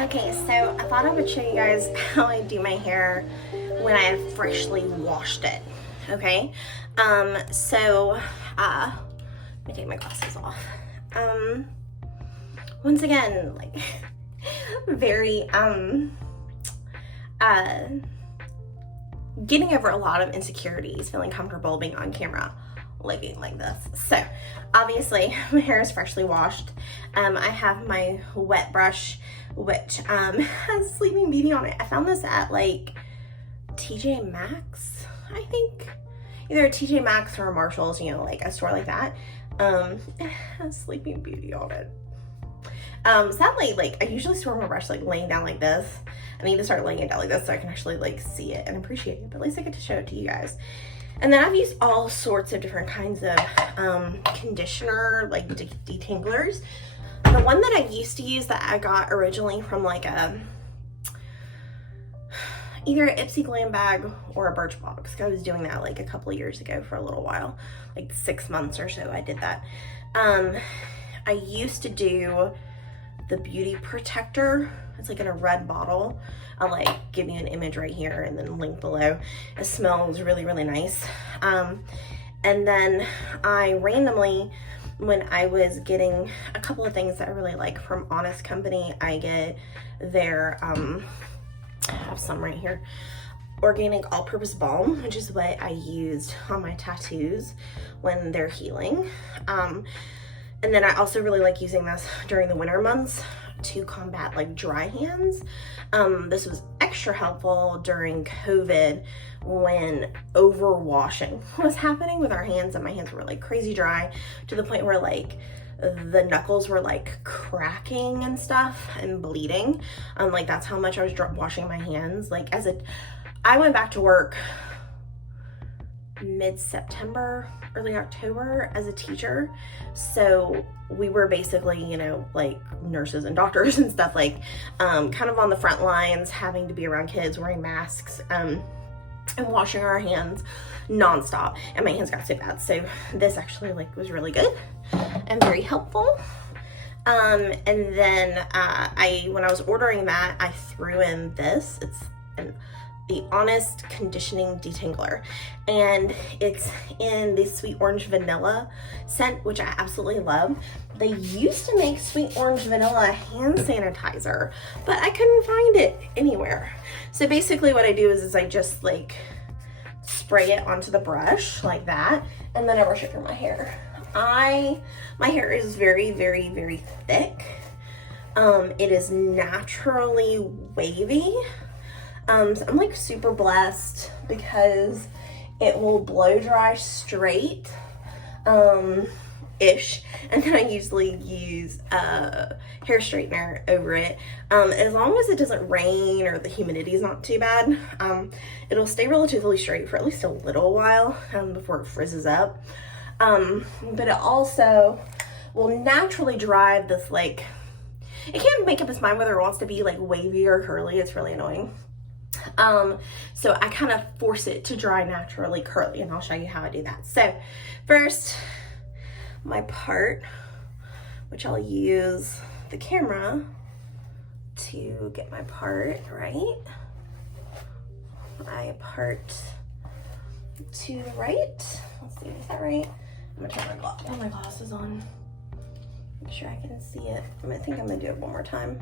Okay, so I thought I would show you guys how I do my hair when I have freshly washed it. Okay, let me take my glasses off. Once again, like very getting over a lot of insecurities, feeling comfortable being on camera looking like this. So obviously my hair is freshly washed. I have my wet brush, which has Sleeping Beauty on it. I found this at like TJ Maxx, I think. Either a TJ Maxx or a Marshall's, you know, like a store like that. It has Sleeping Beauty on it. Sadly, like I usually store my brush like laying down like this. I need to start laying it down like this so I can actually like see it and appreciate it, but at least I get to show it to you guys. And then I've used all sorts of different kinds of conditioner, like detanglers. The one that I used to use that I got originally from like either an Ipsy Glam bag or a Birchbox. I was doing that like a couple of years ago for a little while, like 6 months or so I did that. I used to do the Beauty Protector. It's like in a red bottle. I'll like give you an image right here and then link below. It smells really, really nice. And then I randomly, when I was getting a couple of things that I really like from Honest Company, I get their, I have some right here, organic all-purpose balm, which is what I used on my tattoos when they're healing. And then I also really like using this during the winter months to combat like dry hands. This was extra helpful during COVID when overwashing was happening with our hands, and my hands were like crazy dry to the point where like the knuckles were like cracking and stuff and bleeding. Like that's how much I was washing my hands. Like I went back to work mid-September, early October as a teacher. So we were basically, you know, like nurses and doctors and stuff, like kind of on the front lines, having to be around kids, wearing masks, and washing our hands nonstop. And my hands got so bad. So this actually like was really good and very helpful. And then when I was ordering that, I threw in this. It's the Honest Conditioning Detangler, and it's in the sweet orange vanilla scent, which I absolutely love. They used to make sweet orange vanilla hand sanitizer, but I couldn't find it anywhere. So basically what I do is I just like spray it onto the brush like that, and then I brush it through my hair. My hair is very, very, very thick. It is naturally wavy. So I'm like super blessed because it will blow dry straight, ish. And then I usually use a hair straightener over it. As long as it doesn't rain or the humidity is not too bad, it'll stay relatively straight for at least a little while before it frizzes up. But it also will naturally drive this like, it can't make up its mind whether it wants to be like wavy or curly. It's really annoying. So I kind of force it to dry naturally curly, and I'll show you how I do that. So first, my part, which I'll use the camera to get my part right. My part to the right. Let's see, is that right? I'm gonna turn my glasses on. Make sure I can see it. I think I'm gonna do it one more time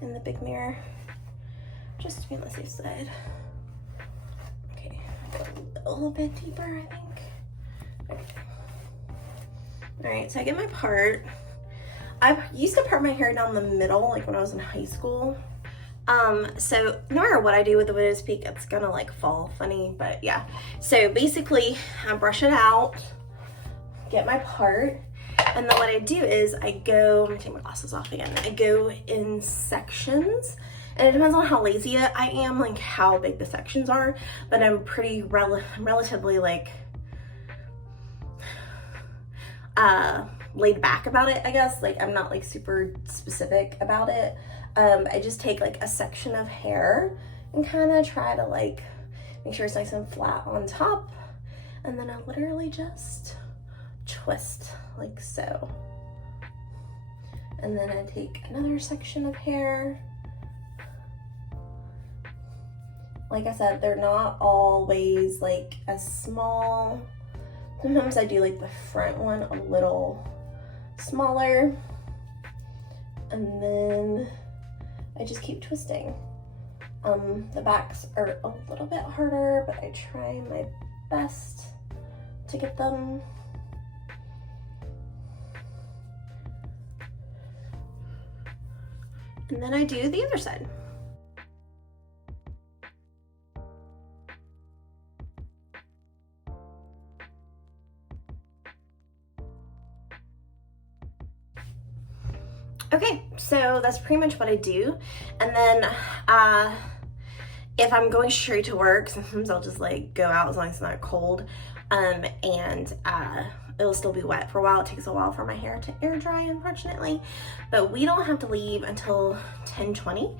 in the big mirror, just to be on the safe side. Okay, a little bit deeper, I think. Okay. All right, so I get my part. I used to part my hair down the middle, like when I was in high school. So no matter what I do with the widow's peak, it's gonna like fall funny, but yeah. So basically, I brush it out, get my part, and then what I do is I go, let me take my glasses off again. I go in sections. And it depends on how lazy I am, like how big the sections are, but I'm pretty relatively like laid back about it, I guess. Like I'm not like super specific about it. I just take like a section of hair and kind of try to like make sure it's nice and flat on top, and then I literally just twist like so. And then I take another section of hair Like I said, they're not always like as small. Sometimes I do like the front one a little smaller, and then I just keep twisting. The backs are a little bit harder, but I try my best to get them. And then I do the other side. Okay, so that's pretty much what I do. And then if I'm going straight to work, sometimes I'll just like go out as long as it's not cold, and it'll still be wet for a while. It takes a while for my hair to air dry, unfortunately, but we don't have to leave until 10:20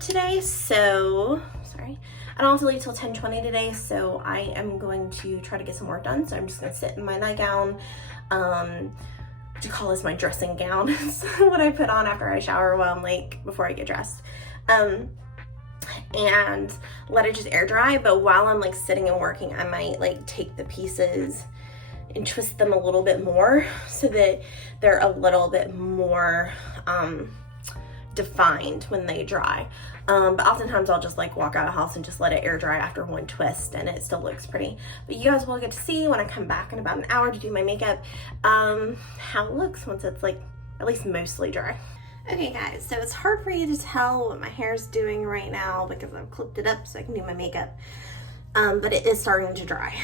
today. So sorry, I don't have to leave till 10:20 today, so I am going to try to get some work done. So I'm just gonna sit in my nightgown. To call this my dressing gown. It's what I put on after I shower, while I'm like, before I get dressed, and let it just air dry. But while I'm like sitting and working, I might like take the pieces and twist them a little bit more so that they're a little bit more defined when they dry. But oftentimes I'll just like walk out of the house and just let it air dry after one twist, and it still looks pretty. But you guys will get to see when I come back in about an hour to do my makeup, how it looks once it's like at least mostly dry. Okay guys, so it's hard for you to tell what my hair's doing right now because I've clipped it up so I can do my makeup, but it is starting to dry.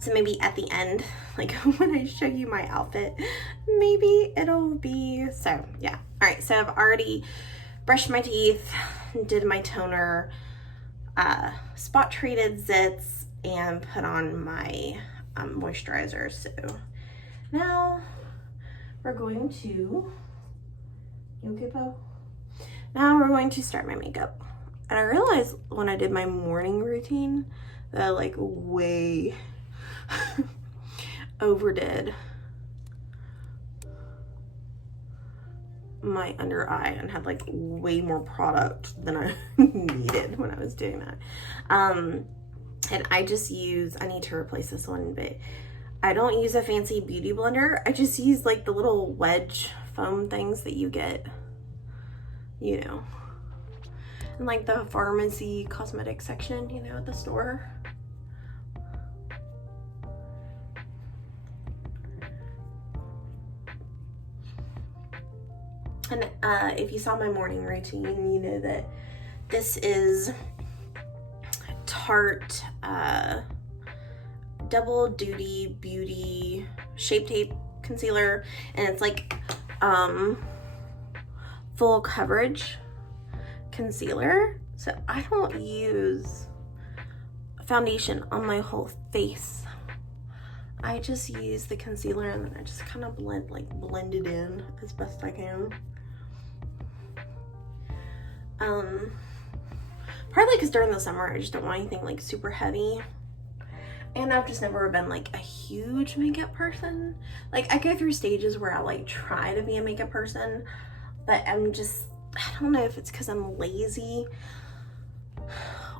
So maybe at the end, like when I show you my outfit, maybe it'll be, so yeah. All right, so I've already brushed my teeth, did my toner, spot treated zits, and put on my moisturizer. So now we're going to, you okay, Bo? Now we're going to start my makeup. And I realized when I did my morning routine that I like way overdid my under eye and had like way more product than I needed when I was doing that. And I just use, I need to replace this one, but I don't use a fancy beauty blender. I just use like the little wedge foam things that you get, you know, in like the pharmacy cosmetic section, you know, at the store. And if you saw my morning routine, you know that this is Tarte Double Duty Beauty Shape Tape Concealer, and it's like full coverage concealer. So I don't use foundation on my whole face. I just use the concealer and then I just kind of blend it in as best I can. Partly because during the summer I just don't want anything like super heavy, and I've just never been like a huge makeup person. Like I go through stages where I like try to be a makeup person, but I'm just, I don't know if it's because I'm lazy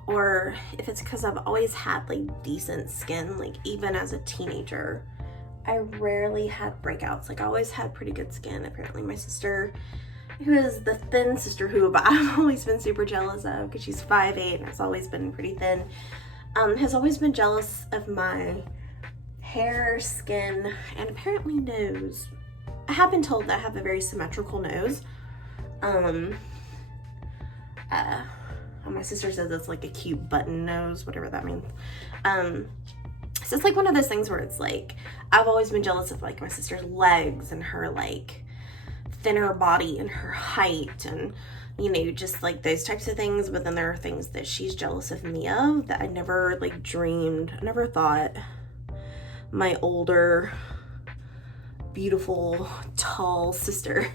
or if it's because I've always had like decent skin. Like even as a teenager I rarely had breakouts. Like I always had pretty good skin. Apparently my sister, who is the thin sisterhood I've always been super jealous of because she's 5'8" and has always been pretty thin, has always been jealous of my hair, skin, and apparently nose. I have been told that I have a very symmetrical nose. My sister says it's like a cute button nose, whatever that means. So it's like one of those things where it's like, I've always been jealous of like my sister's legs and her like thinner body and her height and, you know, just like those types of things. But then there are things that she's jealous of me of that I never like dreamed, I never thought my older, beautiful, tall sister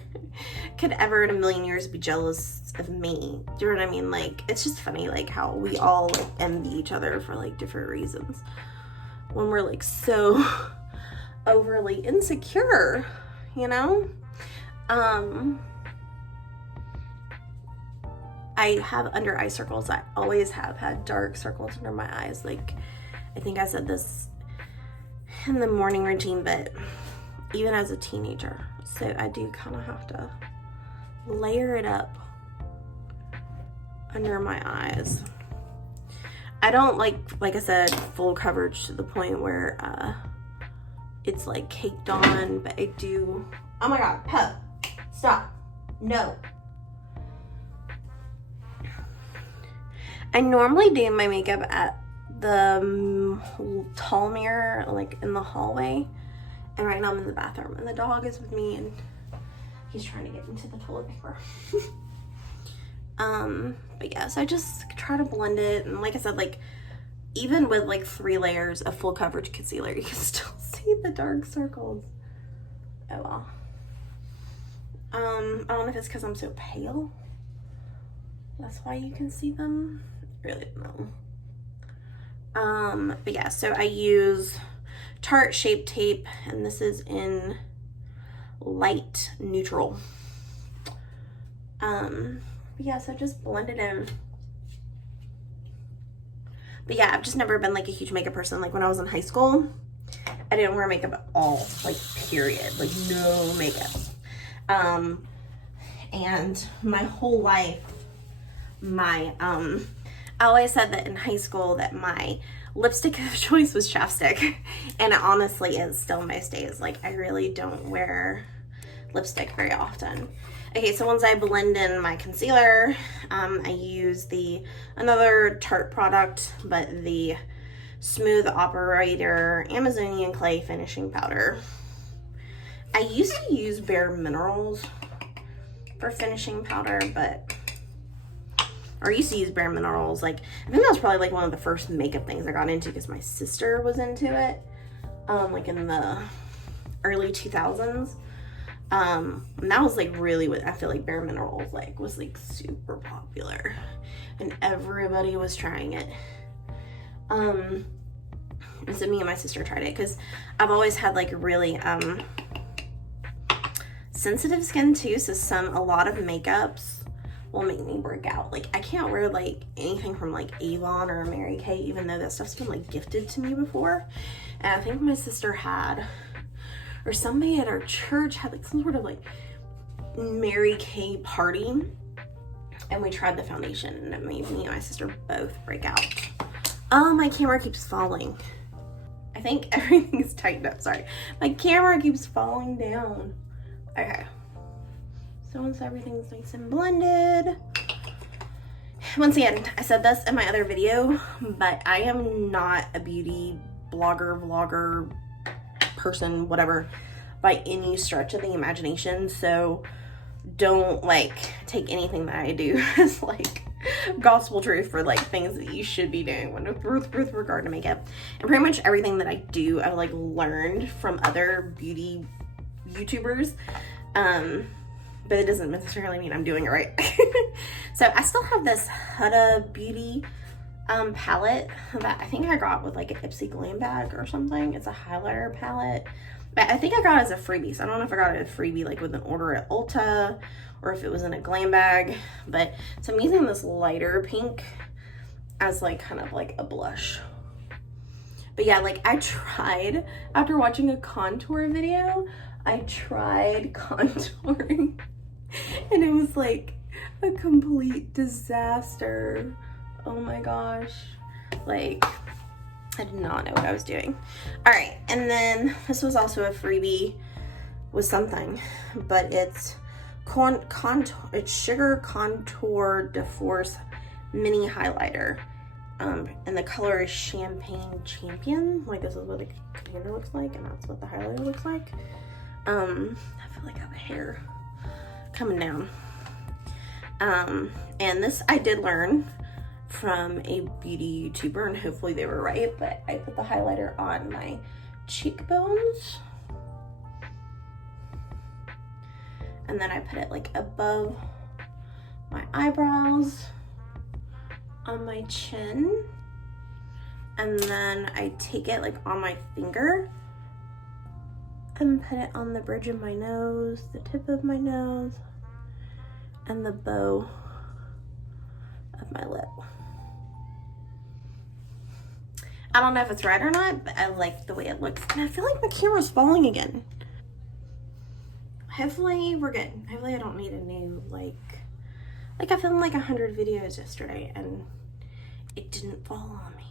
could ever in a million years be jealous of me. Do you know what I mean? Like, it's just funny like how we all like envy each other for like different reasons when we're like so overly insecure, you know? I have under eye circles. I always have had dark circles under my eyes. Like, I think I said this in the morning routine, but even as a teenager. So I do kind of have to layer it up under my eyes. I don't like I said, full coverage to the point where it's like caked on, but I do. Oh my God, Pep, stop, no. I normally do my makeup at the tall mirror, like in the hallway. And right now I'm in the bathroom and the dog is with me and he's trying to get into the toilet paper. But yeah, so I just try to blend it. And like I said, like even with like 3 layers of full coverage concealer, you can still see the dark circles. Oh well. I don't know if it's because I'm so pale. That's why you can see them. Really don't know. But yeah, so I use Tarte Shape Tape, and this is in light neutral. But yeah, so just blend it in. But yeah, I've just never been like a huge makeup person. Like when I was in high school, I didn't wear makeup at all, like period, like no makeup. And my whole life, I always said that in high school that my lipstick of choice was chapstick, and it honestly is still most days. Like I really don't wear lipstick very often. Okay, so once I blend in my concealer, I use another Tarte product, but the Smooth Operator Amazonian Clay Finishing Powder. I used to use Bare Minerals for finishing powder, or I used to use Bare Minerals. Like, I think that was probably like one of the first makeup things I got into because my sister was into it, like in the early 2000s. And that was like really what I feel like Bare Minerals like was like super popular and everybody was trying it. And so me and my sister tried it because I've always had like really sensitive skin too, so a lot of makeups will make me break out. Like I can't wear like anything from like Avon or Mary Kay, even though that stuff's been like gifted to me before. And I think my sister had, or somebody at our church had like some sort of like Mary Kay party, and we tried the foundation and it made me and my sister both break out. Oh, my camera keeps falling. I think everything's tightened up, sorry. My camera keeps falling down. Okay. So once everything's nice and blended, once again, I said this in my other video, but I am not a beauty blogger, vlogger, person, whatever, by any stretch of the imagination. So don't like take anything that I do as like gospel truth for like things that you should be doing with regard to makeup. And pretty much everything that I do, I like learned from other beauty YouTubers. But it doesn't necessarily mean I'm doing it right. So I still have this Huda Beauty palette that I think I got with like an Ipsy Glam bag or something. It's a highlighter palette, but I think I got it as a freebie. So I don't know if I got it as a freebie like with an order at Ulta or if it was in a glam bag. But so I'm using this lighter pink as like kind of like a blush. But yeah, like I tried, after watching a contour video, I tried contouring and it was like a complete disaster. Oh my gosh. Like, I did not know what I was doing. All right, and then this was also a freebie with something, but it's it's Sugar Contour de Force Mini Highlighter. And the color is Champagne Champion. Like this is what the container looks like, and that's what the highlighter looks like. I feel like I have a hair coming down. And this I did learn from a beauty YouTuber, and hopefully they were right, but I put the highlighter on my cheekbones, and then I put it like above my eyebrows, on my chin, and then I take it like on my finger and put it on the bridge of my nose, the tip of my nose, and the bow of my lip. I don't know if it's right or not, but I like the way it looks. And I feel like my camera's falling again. Hopefully we're good. Hopefully I don't need a new, like I filmed like 100 videos yesterday and it didn't fall on me.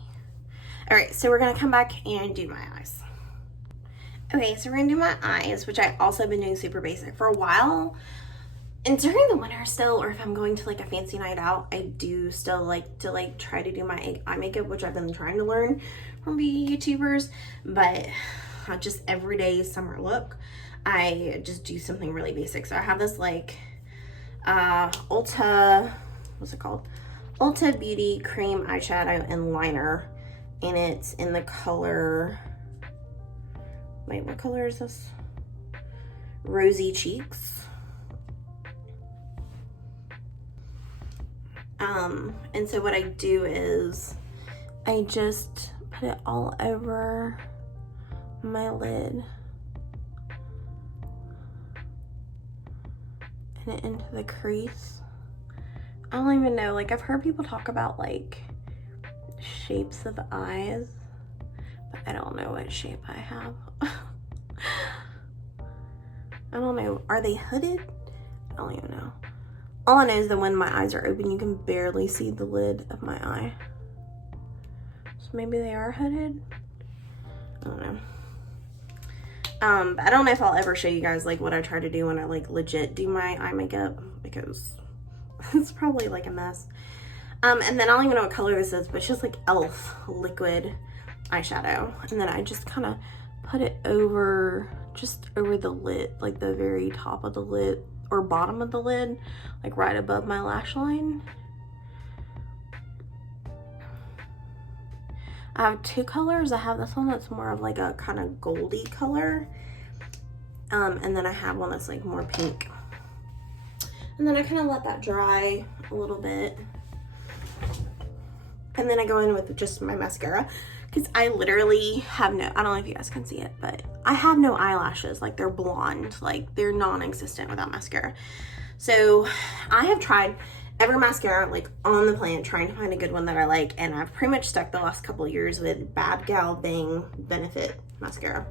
All right, so we're gonna come back and do my eyes. Okay, so we're gonna do my eyes, which I also been doing super basic for a while. And during the winter still, or if I'm going to like a fancy night out, I do still like to like try to do my eye makeup, which I've been trying to learn from beauty YouTubers, but just everyday summer look, I just do something really basic. So I have this like Ulta, what's it called? Ulta Beauty Cream Eyeshadow and Liner, and it's in the color, wait, what color is this? Rosy Cheeks. And so what I do is I just put it all over my lid and into the crease. I don't even know, like I've heard people talk about like shapes of eyes, but I don't know what shape I have. I don't know, are they hooded? I don't even know. All I know is that when my eyes are open, you can barely see the lid of my eye. So maybe they are hooded? I don't know. But I don't know if I'll ever show you guys like what I try to do when I like legit do my eye makeup, because it's probably like a mess. And then I don't even know what color this is, but it's just like e.l.f. liquid eyeshadow. And then I just kind of put it over, just over the lid, like the very top of the lid or bottom of the lid, like right above my lash line. I have two colors. I have this one that's more of like a kind of goldy color. And then I have one that's like more pink. And then I kind of let that dry a little bit. And then I go in with just my mascara, because I literally have no, I don't know if you guys can see it, but I have no eyelashes. Like they're blonde, like they're non-existent without mascara. So I have tried every mascara like on the planet trying to find a good one that I like, and I've pretty much stuck the last couple of years with Bad Gal Bang Benefit mascara.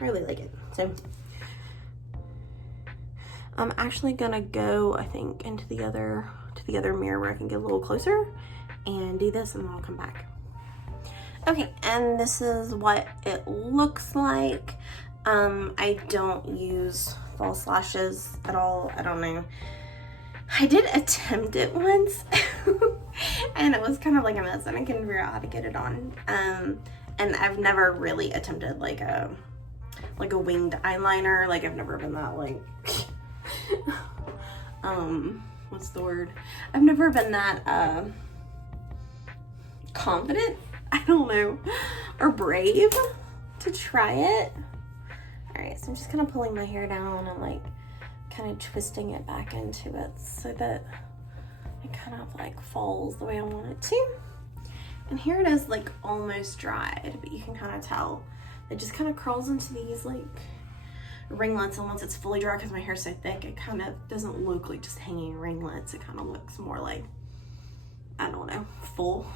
I really like it. So I'm actually gonna go, I think, into the other mirror where I can get a little closer and do this, and then I'll come back. Okay, and this is what it looks like. I don't use false lashes at all. I don't know. I did attempt it once and it was kind of like a mess, and I couldn't figure out how to get it on. And I've never really attempted like a winged eyeliner. Like I've never been that like what's the word? I've never been that confident, I don't know, or brave to try it. All right, so I'm just kind of pulling my hair down and like kind of twisting it back into it so that it kind of like falls the way I want it to. And here it is, like almost dried, but you can kind of tell it just kind of curls into these like ringlets. And once it's fully dry, because my hair's so thick, it kind of doesn't look like just hanging ringlets. It kind of looks more like, I don't know, full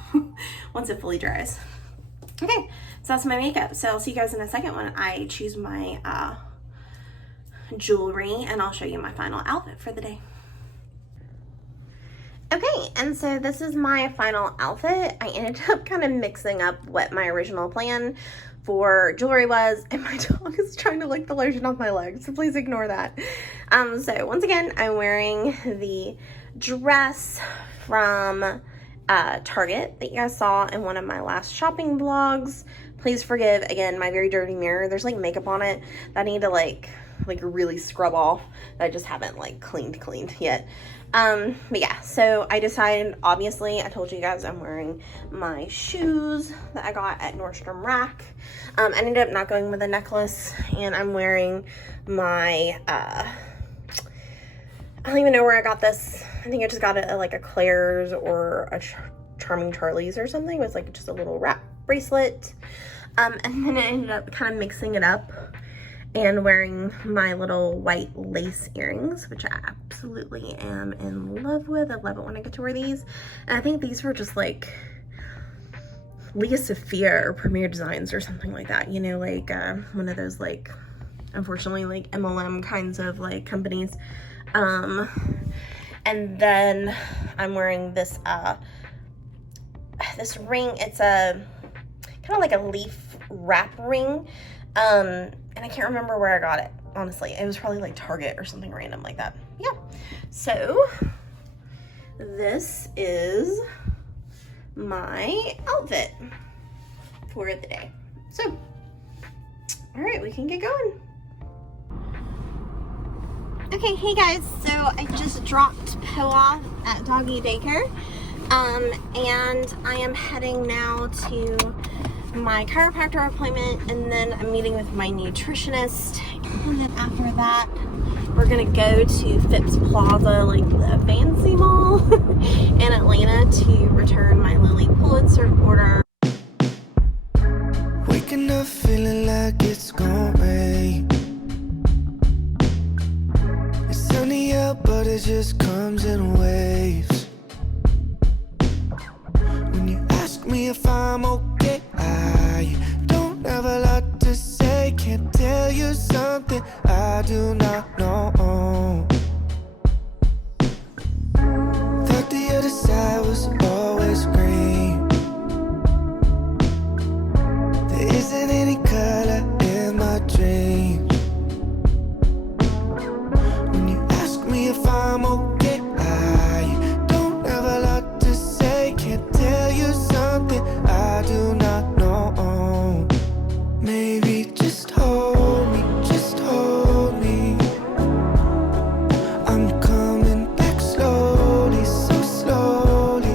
once it fully dries. Okay, so that's my makeup. So I'll see you guys in a second when I choose my jewelry, and I'll show you my final outfit for the day. Okay, and so this is my final outfit. I ended up kind of mixing up what my original plan for jewelry was, and my dog is trying to lick the lotion off my legs, so please ignore that. So once again, I'm wearing the dress from Target that you guys saw in one of my last shopping vlogs. Please forgive, again, my very dirty mirror. There's like makeup on it that I need to like really scrub off that I just haven't like cleaned yet. But yeah, so I decided, obviously, I told you guys I'm wearing my shoes that I got at Nordstrom Rack. I ended up not going with a necklace, and I'm wearing my, I don't even know where I got this. I think I just got it at like a Claire's or a Charming Charlie's or something. It was like just a little wrap bracelet. And then I ended up kind of mixing it up and wearing my little white lace earrings, which I absolutely am in love with. I love it when I get to wear these. And I think these were just like Leah Sophia or Premier Designs or something like that, you know, like one of those, like, unfortunately, like MLM kinds of like companies. And then I'm wearing this this ring. It's a kind of like a leaf wrap ring, and I can't remember where I got it, honestly. It was probably like Target or something random like that. Yeah, so this is my outfit for the day. So all right, we can get going. Okay, hey guys, so I just dropped Poe off at doggy daycare, and I am heading now to my chiropractor appointment, and then I'm meeting with my nutritionist, and then after that we're gonna go to Phipps Plaza, like the fancy mall in Atlanta, to return my Lilly Pulitzer order. Waking up feeling like it's gonna rain. It's sunny out, but it just comes in waves. When you ask me if I'm okay, I don't have a lot to say. Can't tell you something I do not know. Thought the other side was always green. There isn't any color in my dreams. When you ask me if I'm okay, I don't have a lot to say. Can't tell you something I do not know. Maybe just hold me, just hold me. I'm coming back slowly, so slowly.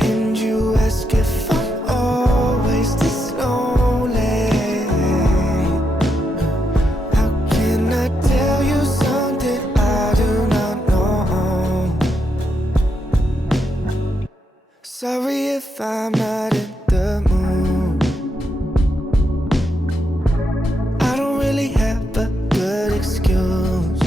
And you ask if I'm always this lonely. How can I tell you something I do not know? Sorry if I'm not in the mood. I don't really have a good excuse.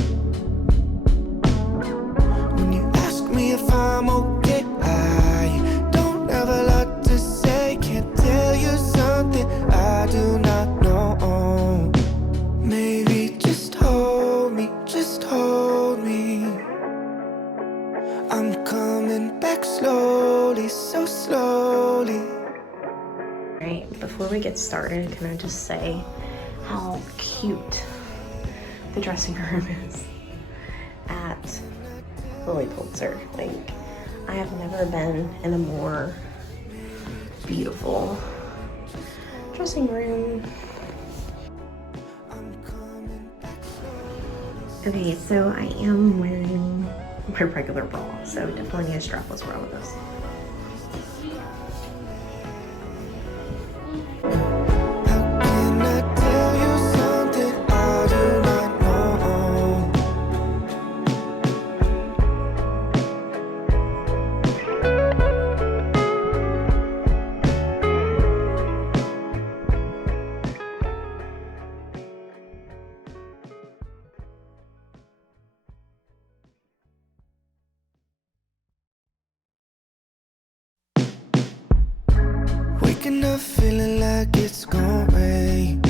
When you ask me if I'm okay, I don't have a lot to say. Can't tell you something I do not know. Maybe just hold me, just hold me. I'm coming back slowly, so slowly. All right, before we get started, can I just say how cute the dressing room is at Lilly Pulitzer. Like, I have never been in a more beautiful dressing room. Okay, so I am wearing my regular bra, so definitely need a strapless bra with this. How can I tell you something I do not know? Waking up feeling like it's gonna rain.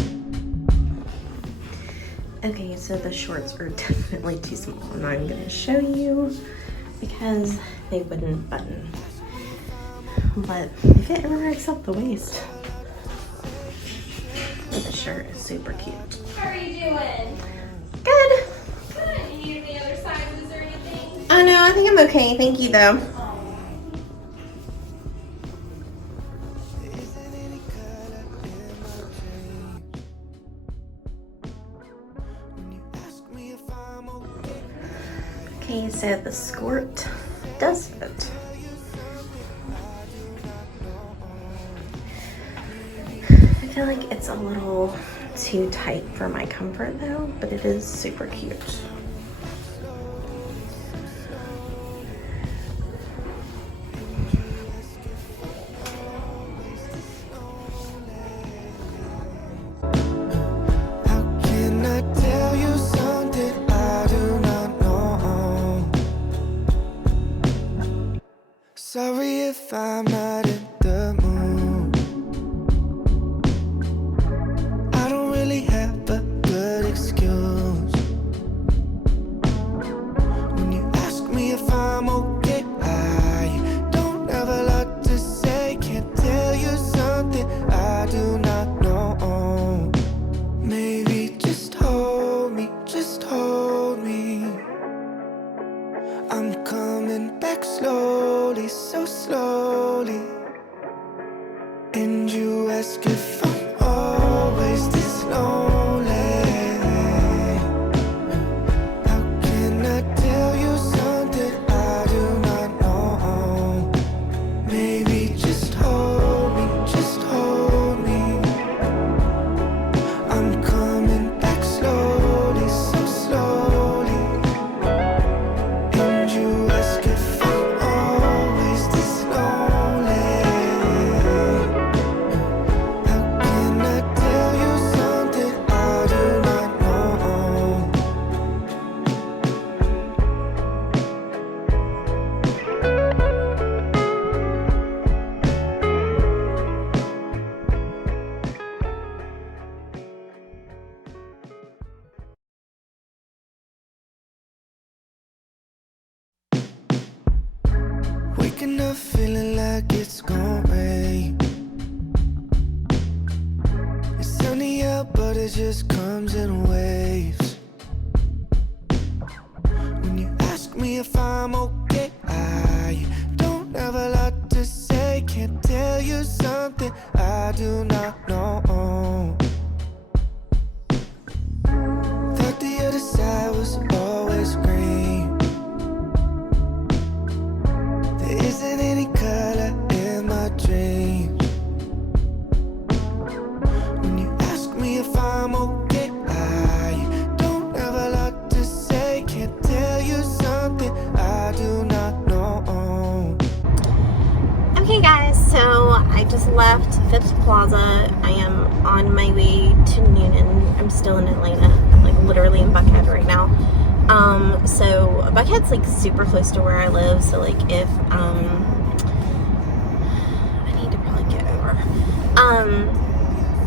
Okay, so the shorts are definitely too small. I'm not even gonna show you because they wouldn't button. But they fit everywhere except the waist. The shirt is super cute. How are you doing? Good. Good. You need the other side? Is there anything? Oh no, I think I'm okay. Thank you though. Okay, so the skirt does fit. I feel like it's a little too tight for my comfort though, but it is super cute. if I'm not in the mood. I don't really have a good excuse. When you ask me if I'm okay, I don't have a lot to say. Can't tell you something I do not know. Maybe just hold me, just hold me. I'm coming back slowly, so slowly. And you ask if I'm always this lonely. How can I tell you something I do not know? Maybe just hold me, just hold me. I'm coming back slowly, so slowly. And you ask if I'm always this lonely. How can I tell you something I do not know? Waking up feeling like it's gonna rain. It's sunny out, but it just comes in waves. When you ask me if I'm okay, I don't have a lot to say. Can't tell you something I do not know. Thought the other side was always green. There isn't any color in my dreams. When you ask me if I'm okay, I don't have a lot to say. Can't tell you something I do not know. Okay guys, so I just left Phipps Plaza. I am on my way to Noonan. I'm still in Atlanta, like literally in Buckhead right now. So Buckhead's like super close to where I live, so like if I need to probably get over.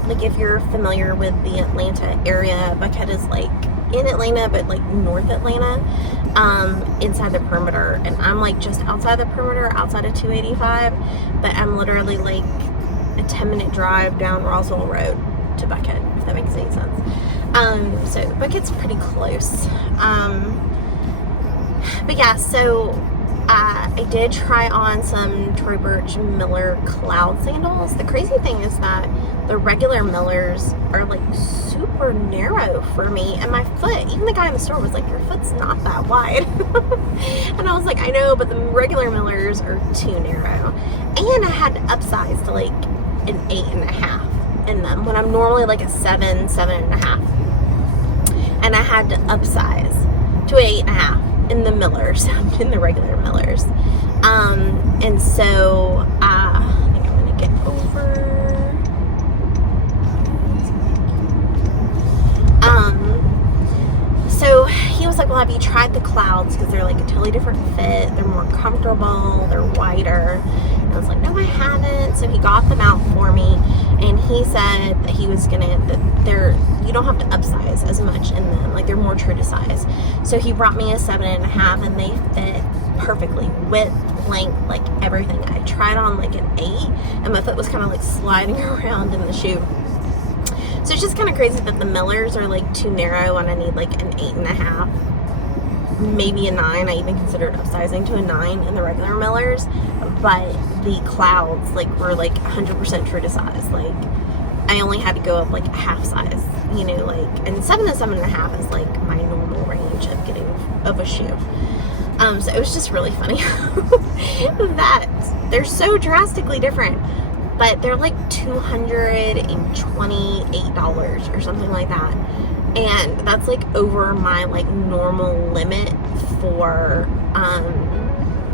Like if you're familiar with the Atlanta area, Buckhead is like in Atlanta, but like North Atlanta, inside the perimeter, and I'm like just outside the perimeter, outside of 285, but I'm literally like a 10-minute drive down Roswell Road to Buckhead, if that makes any sense. So Buckhead's pretty close. But yeah, so I did try on some Tory Burch Miller Cloud sandals. The crazy thing is that the regular Millers are like super narrow for me, and my foot, even the guy in the store was like, your foot's not that wide. And I was like, I know, but the regular Millers are too narrow. And I had to upsize to like an 8.5 in them when I'm normally like a 7.5. And I had to upsize to 8.5 in the Millers, in the regular Millers. And so I think I'm gonna get over. So he was like, well, have you tried the Clouds? Because they're like a totally different fit. They're more comfortable. They're wider. And I was like, no, I haven't. So he got them out for me, and he said that he was gonna, you don't have to upsize as much in them. Like, they're more true to size. So he brought me a 7.5, and they fit perfectly. Width, length, like everything. I tried on like an 8, and my foot was kind of like sliding around in the shoe. So it's just kind of crazy that the Millers are like too narrow, and I need like an 8.5, maybe a 9. I even considered upsizing to a 9 in the regular Millers, but the Clouds like were like 100% true to size. Like, I only had to go up like a half size, you know, like, and 7 to 7.5 is like my normal range of getting of a shoe. So it was just really funny that they're so drastically different. But they're like $228 or something like that. And that's like over my like normal limit for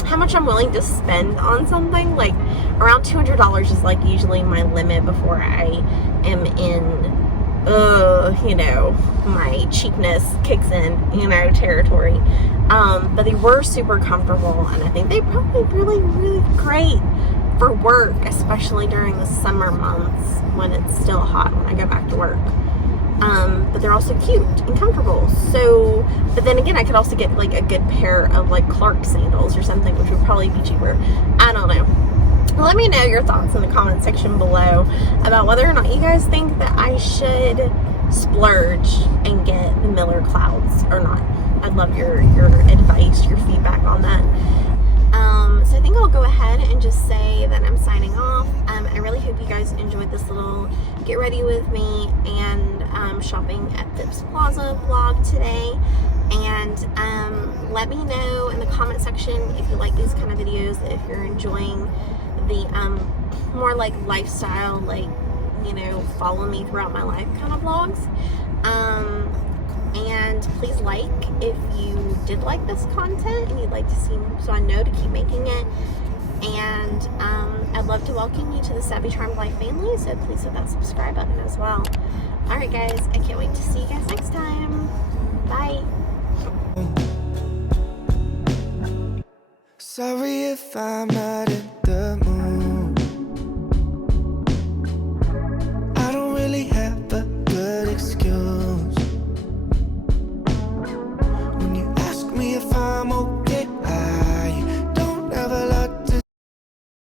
how much I'm willing to spend on something. Like around $200 is like usually my limit before I am in you know, my cheapness kicks in, you know, territory. But they were super comfortable, and I think they probably really, really great for work, especially during the summer months when it's still hot when I go back to work. But they're also cute and comfortable. So, but then again, I could also get like a good pair of like Clark sandals or something, which would probably be cheaper. I don't know. Let me know your thoughts in the comment section below about whether or not you guys think that I should splurge and get the Miller Clouds or not. I'd love your advice, your feedback on that. So I think I'll go ahead and just say that I'm signing off. I really hope you guys enjoyed this little get ready with me and shopping at Phipps Plaza vlog today. And let me know in the comment section if you like these kind of videos, if you're enjoying the more like lifestyle, like, you know, follow me throughout my life kind of vlogs. And please like if you did like this content and you'd like to see more, so I know to keep making it. And I'd love to welcome you to the Savvy Charmed Life family, so please hit that subscribe button as well. Alright guys, I can't wait to see you guys next time. Bye. Sorry if I'm not